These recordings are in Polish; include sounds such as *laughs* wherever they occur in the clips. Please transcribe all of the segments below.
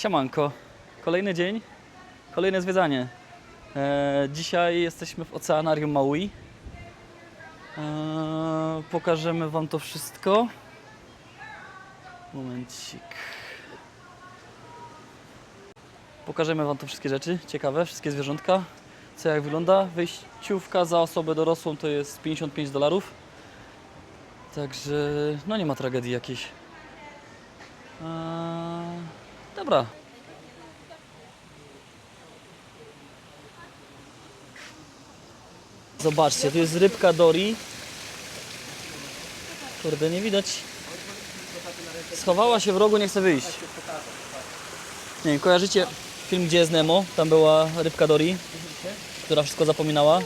Siemanko. Kolejny dzień, kolejne zwiedzanie. E, dzisiaj jesteśmy w Oceanarium Maui. E, pokażemy Wam to wszystko. Momencik. Pokażemy Wam to wszystkie rzeczy ciekawe, wszystkie zwierzątka. Co jak wygląda. Wyjściówka za osobę dorosłą to jest 55 dolarów. Także no nie ma tragedii jakiejś. Eee, dobra. Zobaczcie, tu jest rybka Dory. Kurde, nie widać. Schowała się w rogu, nie chce wyjść. Nie wiem, kojarzycie film Gdzie jest Nemo? Tam była rybka Dory, która wszystko zapominała.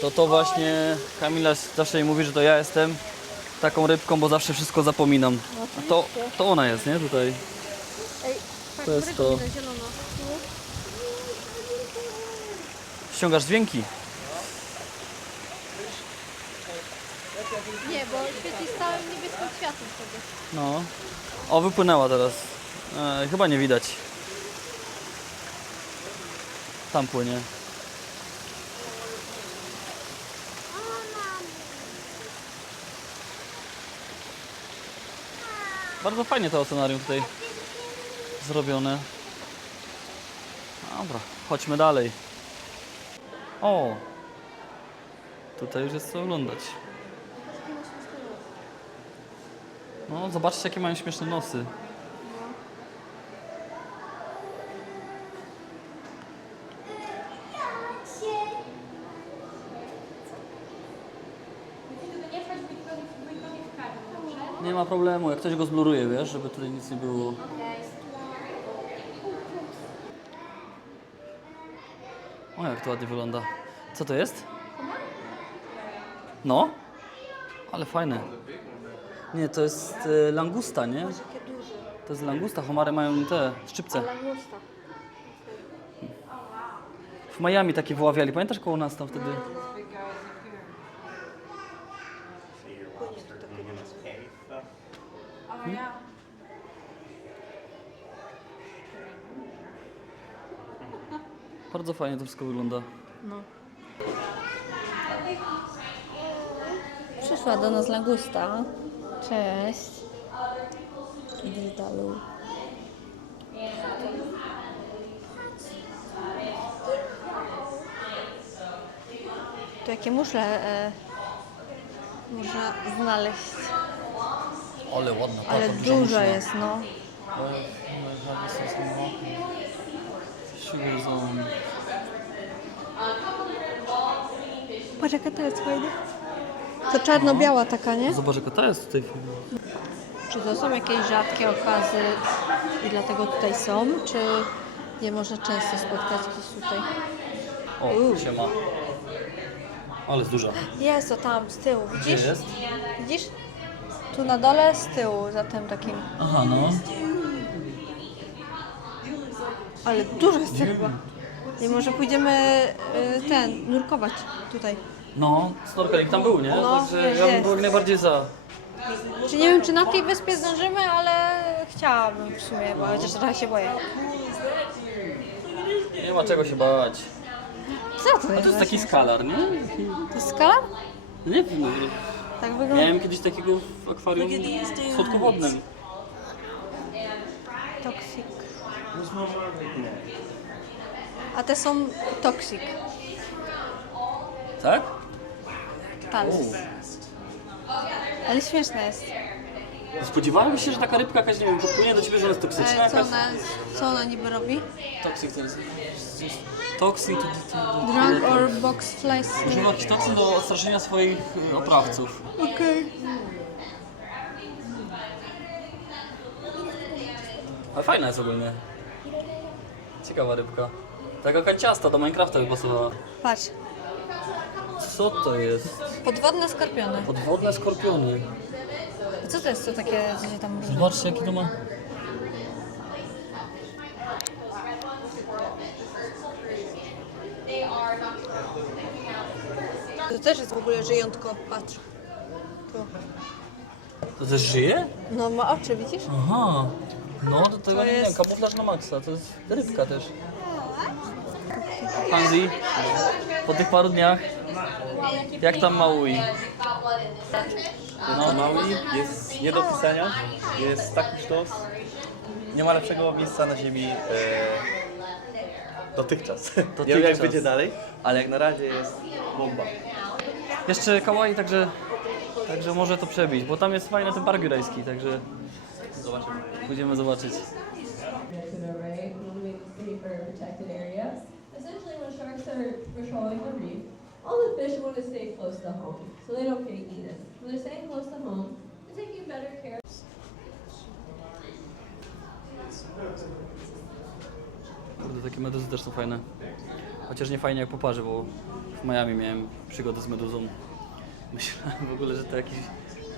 To to właśnie Kamila zawsze mi mówi, że to ja jestem taką rybką, bo zawsze wszystko zapominam. A to, to ona jest, nie? Tutaj. To jest to. Ściągasz dźwięki. Nie, bo świeci stałym niebieskim światłem wtedy. No. O, wypłynęła teraz. E, chyba nie widać. Tam płynie. Bardzo fajnie to ocenarium tutaj zrobione. Dobra, chodźmy dalej. O! Tutaj już jest co oglądać. No, zobaczcie jakie mają śmieszne nosy. Nie ma problemu, jak ktoś go zbluruje, wiesz, żeby tutaj nic nie było. O, jak to ładnie wygląda. Co to jest? No? Ale fajne. Nie, to jest e, langusta, nie? To jest langusta, homary mają te szczypce. Langusta. W Miami takie wyławiali, pamiętasz koło nas tam wtedy? Bardzo fajnie to wszystko wygląda. Przyszła do nas langusta. Cześć. Idę dalej. Tu jakie muszle e, można znaleźć. Ale ładna, Ale duża jest, no. Sugar zone. Patrz jaka ta jest fajna. To czarno-biała taka, nie? Zobacz, jaka ta jest tutaj. Czy to są jakieś rzadkie okazy i dlatego tutaj są, czy je można często spotkać gdzieś tutaj? O, siema. Ale jest duża. Jest to tam z tyłu, Gdzie widzisz? jest? Widzisz? Tu na dole z tyłu, za tym takim. Aha, no. Ale dużo jest chyba. I może pójdziemy y, ten, nurkować tutaj. No, snorkeling tam był, nie? No, Także jest, ja bym jest. był jak najbardziej za. Czy nie wiem, czy na tej wyspie zdążymy, ale chciałabym w sumie, bo chociaż trochę się boję. Nie ma czego się bać. Co to A jest? to jest taki skalar, nie? To jest skalar? Nie wiem. no, Tak wygląda. Miałem kiedyś takiego w akwarium słodkowodnym. Toxic. A te są toxic. Tak? Tak. Ale śmieszne jest. Spodziewałem się, że taka rybka jakaś, nie wiem, podpłynie do ciebie, że ona jest toksyczna co, jakaś. ona, co ona niby robi? Toksik to jest. Toksik to, to, to, Drunk or box flies? Używa jakiś toksyn do odstraszenia swoich e, oprawców. Okej. Ale fajna jest ogólnie. Ciekawa rybka. Taka kanciasta do Minecrafta by pasowała. Patrz. Co to jest? Podwodne skorpiony. Podwodne skorpiony. A co to jest to takie, co się tam różni? Zobaczcie jaki to ma. To też jest w ogóle żyjątko. Patrz. Tu. To też żyje? No ma oczy, widzisz? Aha. No, do tego To nie wiem, jest- kamuflaż na maksa, to jest rybka też. Hanzi, po tych paru dniach, jak tam Maui? No, Maui jest nie do pisania, jest taki sztos. Nie ma lepszego miejsca na ziemi e, dotychczas. Nie wiem jak Dotychczas. będzie dalej, ale jak na razie jest bomba. Jeszcze kawaii, także, także może to przebić, bo tam jest fajny ten park jurajski, także Zobaczymy. pójdziemy zobaczyć. Fish want to stay close to home, so they don't get eaten. When they're staying close to home, they're taking better care. Kurde, takie meduzy też są fajne. Chociaż nie fajnie jak po parze, bo w Miami miałem przygodę z meduzą. *laughs* Myślałem w ogóle, że to jakiś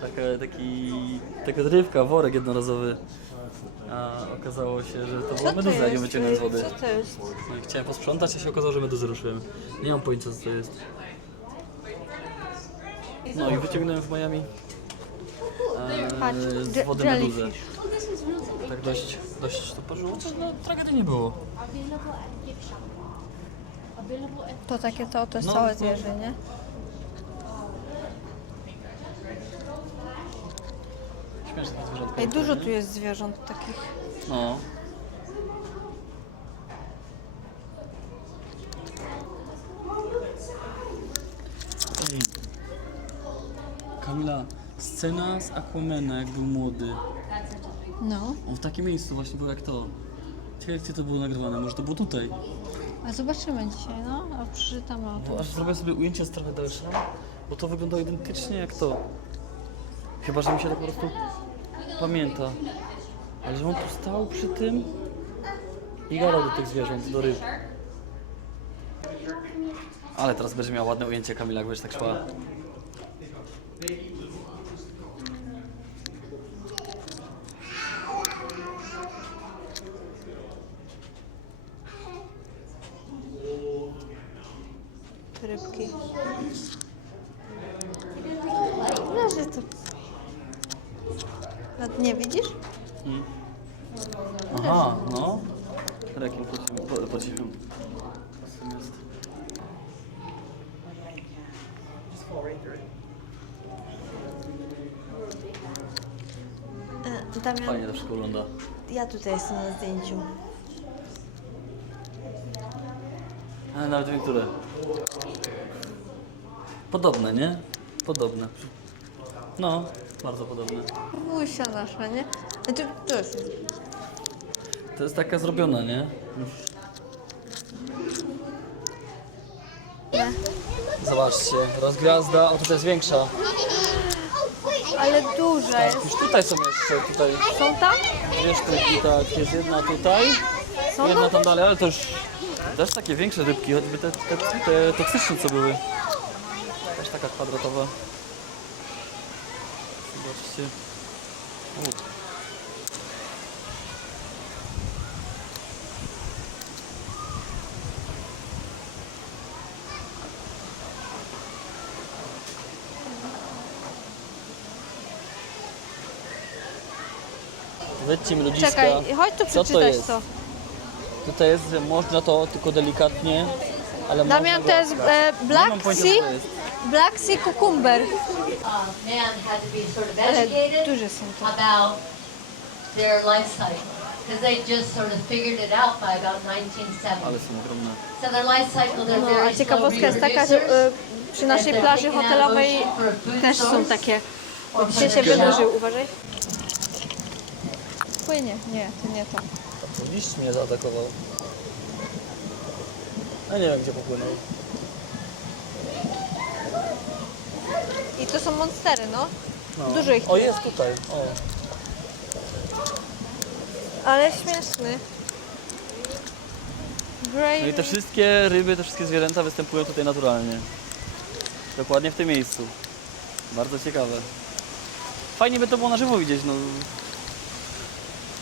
taka, taki, taka rybka, worek jednorazowy. A okazało się, że to była meduza, jak ją wyciągnąłem z wody. Co to jest? No i chciałem posprzątać, a się okazało, że meduzę ruszyłem. Nie mam pojęcia co to jest. No i wyciągnąłem w Miami e, z wody meduzę. Tak dość, dość to parzyło, no, tragedii nie było. To takie to, to jest No, całe no. zwierzę, nie? Śmieszne te zwierzątka. Ej, dużo tu jest zwierząt takich. No. Ej. Kamila, scena z Aquamena, jak był młody. No. On w takim miejscu właśnie był jak to. Ciekawe, gdzie to było nagrywane, może to było tutaj. A zobaczymy dzisiaj, no. A przeczytamy o tym. Bo aż zrobię sobie ujęcie z trochę dalsze, bo to wygląda identycznie jak to. Chyba, że mi się tak po prostu pamięta. Ale że on tu stał przy tym i gadał do tych zwierząt, do ryb. Ale teraz będzie miał ładne ujęcie Kamila, jak będziesz tak szła. Rybki. Leży to. Na dnie widzisz? Aha, no. Rekin podziwiam. E, Damian, Fajnie to wszystko wygląda. ja tutaj jestem na zdjęciu. Ale nawet wiem, które. Podobne, nie? Podobne. No, bardzo podobne. Wusia nasza, nie? Tu, to jest. To jest taka zrobiona, nie? Zobaczcie, rozgwiazda, o tutaj jest większa. Ale duża jest. Już tutaj są jeszcze, tutaj, Są tam? tu, tak, jest jedna tutaj, Są jedna tam? tam dalej, ale to już też takie większe rybki, choćby te, te, te toksyczne co były. Też taka kwadratowa. Zobaczcie. U. Wejdźcie mi ludziska. Czekaj, chodź tu Co to przeczytać jest? to. Tutaj jest, że można to tylko delikatnie, ale Damian, to można jest e, Nie Black pojęcia, Sea, co to jest. Black Sea Cucumber. uh, man had to be sort of Ale educated duże są to. about their life cycle because they just sort of figured it out by about 1970. Ale są ogromne. So their life cycle, they're No, very a slow ciekawostka jest taka, że reproducers. e, przy naszej plaży hotelowej też są takie. Dzisiaj się wydłużył, uważaj. Płynie, nie, to nie to. Liść mnie zaatakował. Ja nie wiem, gdzie popłynął. I to są monstery, no. No. Dużo ich tu O, jest. jest tutaj. O. Ale śmieszny. Grey. No i te wszystkie ryby, te wszystkie zwierzęta występują tutaj naturalnie. Dokładnie w tym miejscu. Bardzo ciekawe. Fajnie by to było na żywo widzieć, no.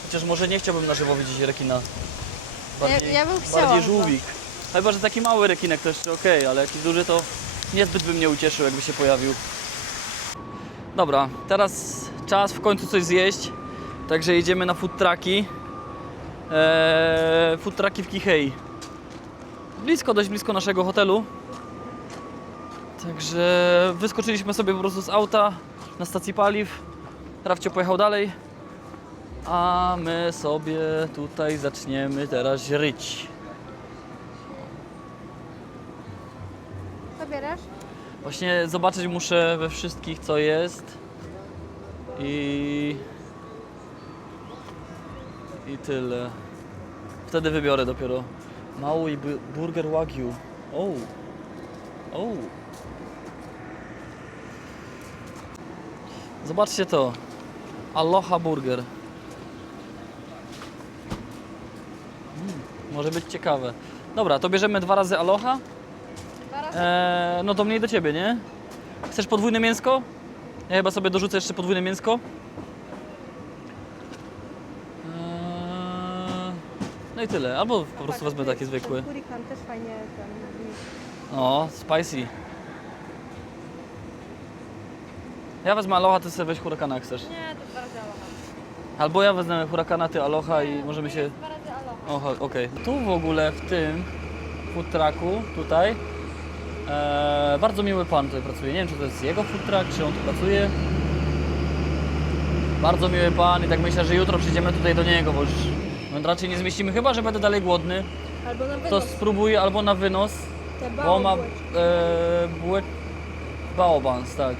Chociaż może nie chciałbym na żywo widzieć rekina. Bardziej, ja bym chciała Bardziej chyba. żółwik. Chyba, że taki mały rekinek to jeszcze okej, ale jakiś duży to niezbyt by mnie ucieszył, jakby się pojawił. Dobra, teraz czas w końcu coś zjeść. Także jedziemy na food trucki. Eee, food trucki w Kichei. Blisko, dość blisko naszego hotelu. Także wyskoczyliśmy sobie po prostu z auta na stacji paliw. Rafcio pojechał dalej. A my sobie tutaj zaczniemy teraz ryć. Co bierasz? Właśnie zobaczyć muszę we wszystkich co jest. I. I tyle. Wtedy wybiorę dopiero. Mały bu- burger wagyu. O. O. Zobaczcie to. Aloha burger. Może być ciekawe. Dobra, to bierzemy dwa razy aloha. Eee, no to mniej do ciebie, nie? Chcesz podwójne mięsko? Ja chyba sobie dorzucę jeszcze podwójne mięsko. Eee, no i tyle. Albo po prostu wezmę takie zwykłe. Kurikan też fajnie ten. O, spicy. Ja wezmę aloha, ty sobie weź hurakana jak chcesz. Nie, to dwa razy aloha. Albo ja wezmę hurakana, ty aloha i możemy się... Dwa razy. Oho, okej. Tu w ogóle w tym food trucku, tutaj, e, bardzo miły pan tutaj pracuje. Nie wiem, czy to jest jego food truck, czy on tu pracuje. Bardzo miły pan i tak myślę, że jutro przyjdziemy tutaj do niego, bo już no, raczej nie zmieścimy. Chyba, że będę dalej głodny, Albo na to wynos. spróbuję albo na wynos, Te bo ma e, bułę... baobans, tak.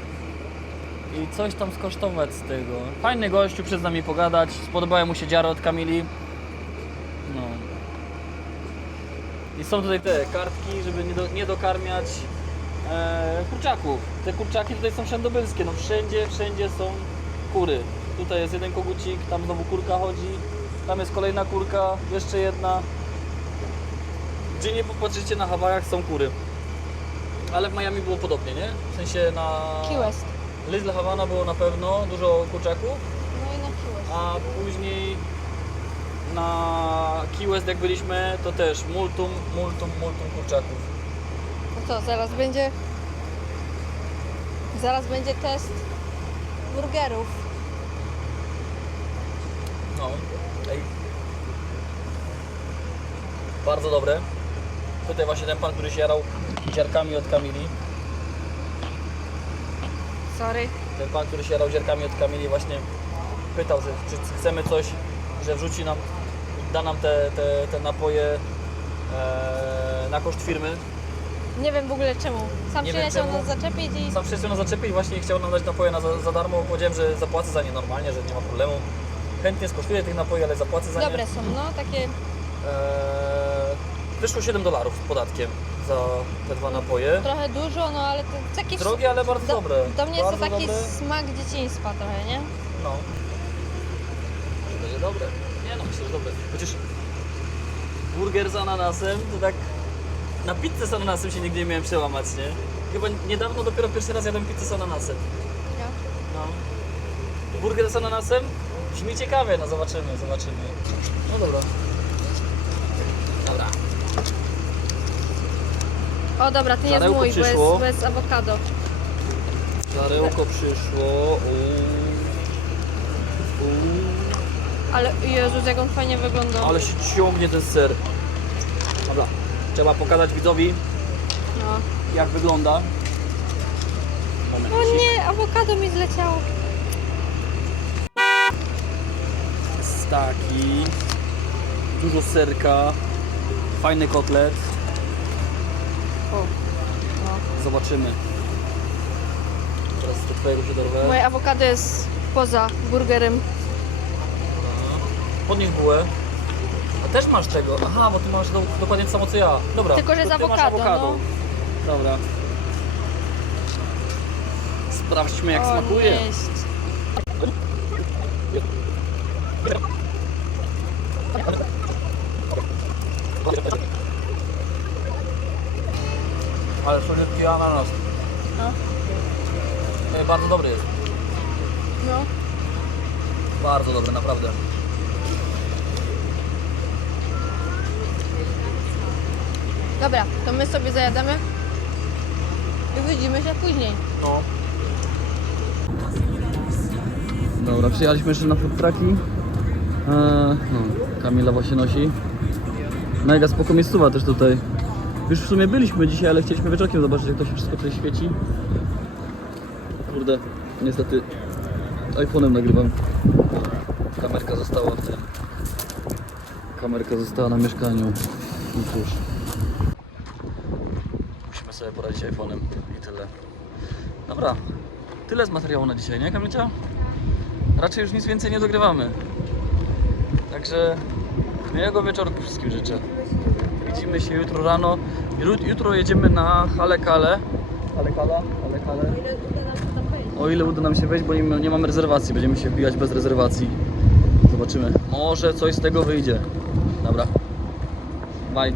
I coś tam skosztować z tego. Fajny gościu, przyzna mi pogadać. Spodobały mu się dziary od Kamili. No. I są tutaj te kartki, żeby nie, do, nie dokarmiać e, kurczaków. Te kurczaki tutaj są wszędobylskie. No wszędzie, wszędzie są kury. Tutaj jest jeden kogucik, tam znowu kurka chodzi. Tam jest kolejna kurka, jeszcze jedna. Gdzie nie popatrzycie na Hawajach są kury. Ale w Miami było podobnie, nie? W sensie na... Key West. Little Havana było na pewno dużo kurczaków, No i na Key West. a później na Key West jak byliśmy, to też multum, multum, multum kurczaków. No co, zaraz będzie... Zaraz będzie test burgerów. No, ej. Bardzo dobre. Tutaj właśnie ten pan, który się jarał ziarkami od Kamili. Sorry. Ten pan, który się jarał ziarkami od Kamili właśnie pytał, że, czy chcemy coś, że wrzuci nam, da nam te, te, te napoje e, na koszt firmy. Nie wiem w ogóle czemu. Sam Nie wiem przyleciał czemu. nas zaczepić i... Sam wszyscy na zaczepie i właśnie chciał nam dać napoje na za, za darmo. Powiedziałem, że zapłacę za nie normalnie, że nie ma problemu. Chętnie skosztuję tych napoi, ale zapłacę za Dobre nie. są, no takie... Eee, wyszło 7 dolarów z podatkiem za te dwa napoje. Trochę dużo, no ale to takie... w- Drogie, ale bardzo do, dobre. Do mnie jest to taki dobre. smak dzieciństwa trochę, nie? No. Że będzie dobre. Dobre. Chociaż burger z ananasem, to tak na pizzę z ananasem się nigdy nie miałem przełamać, nie? Chyba niedawno dopiero pierwszy raz jadłem pizzę z ananasem. No. Burger z ananasem? Brzmi ciekawie, no zobaczymy, zobaczymy. No dobra. Dobra. O dobra, to nie jest Żarełko mój, bo jest, przyszło. bo jest awokado. Żarełko przyszło. Uuu. Uuu. Ale Jezus, jak on fajnie wygląda. Ale się ciągnie ten ser. Dobra. Trzeba pokazać widzowi, No. jak wygląda. Moment. O nie, awokado mi zleciało. Jest taki. Dużo serka. Fajny kotlet. O. No. Zobaczymy. Teraz do twojego się dorwę. Moje awokado jest poza burgerem. Podnieś bułę. A też masz czego? Aha, bo ty masz do, dokładnie to samo co ja. Dobra. Tylko, że to z ty masz awokado, no. Dobra. Sprawdźmy jak o, smakuje. Jeść. Ale słodki ananas. No. Bardzo dobry jest. No. Bardzo dobry, naprawdę. Dobra, to my sobie zajadamy i widzimy się później. No. Dobra, przyjechaliśmy jeszcze na food trucki. Eee, no, Kamila właśnie nosi. Mega spoko miejscowa też tutaj. Już w sumie byliśmy dzisiaj, ale chcieliśmy wieczorkiem zobaczyć jak to się wszystko tutaj świeci. Kurde, niestety iPhone'em nagrywam. Kamerka została w tym. Kamerka została na mieszkaniu. I cóż. Sobie poradzić iPhone'em i tyle. Dobra, tyle z materiału na dzisiaj, nie Kamilcia? Raczej już nic więcej nie dogrywamy. Także miłego wieczorku wszystkim życzę. Widzimy się jutro rano. Ju- Jutro jedziemy na Halekale. Halekala? Halekale. O ile uda nam się wejść, bo nie, nie mamy rezerwacji. Będziemy się wbijać bez rezerwacji. Zobaczymy. Może coś z tego wyjdzie. Dobra. Bye.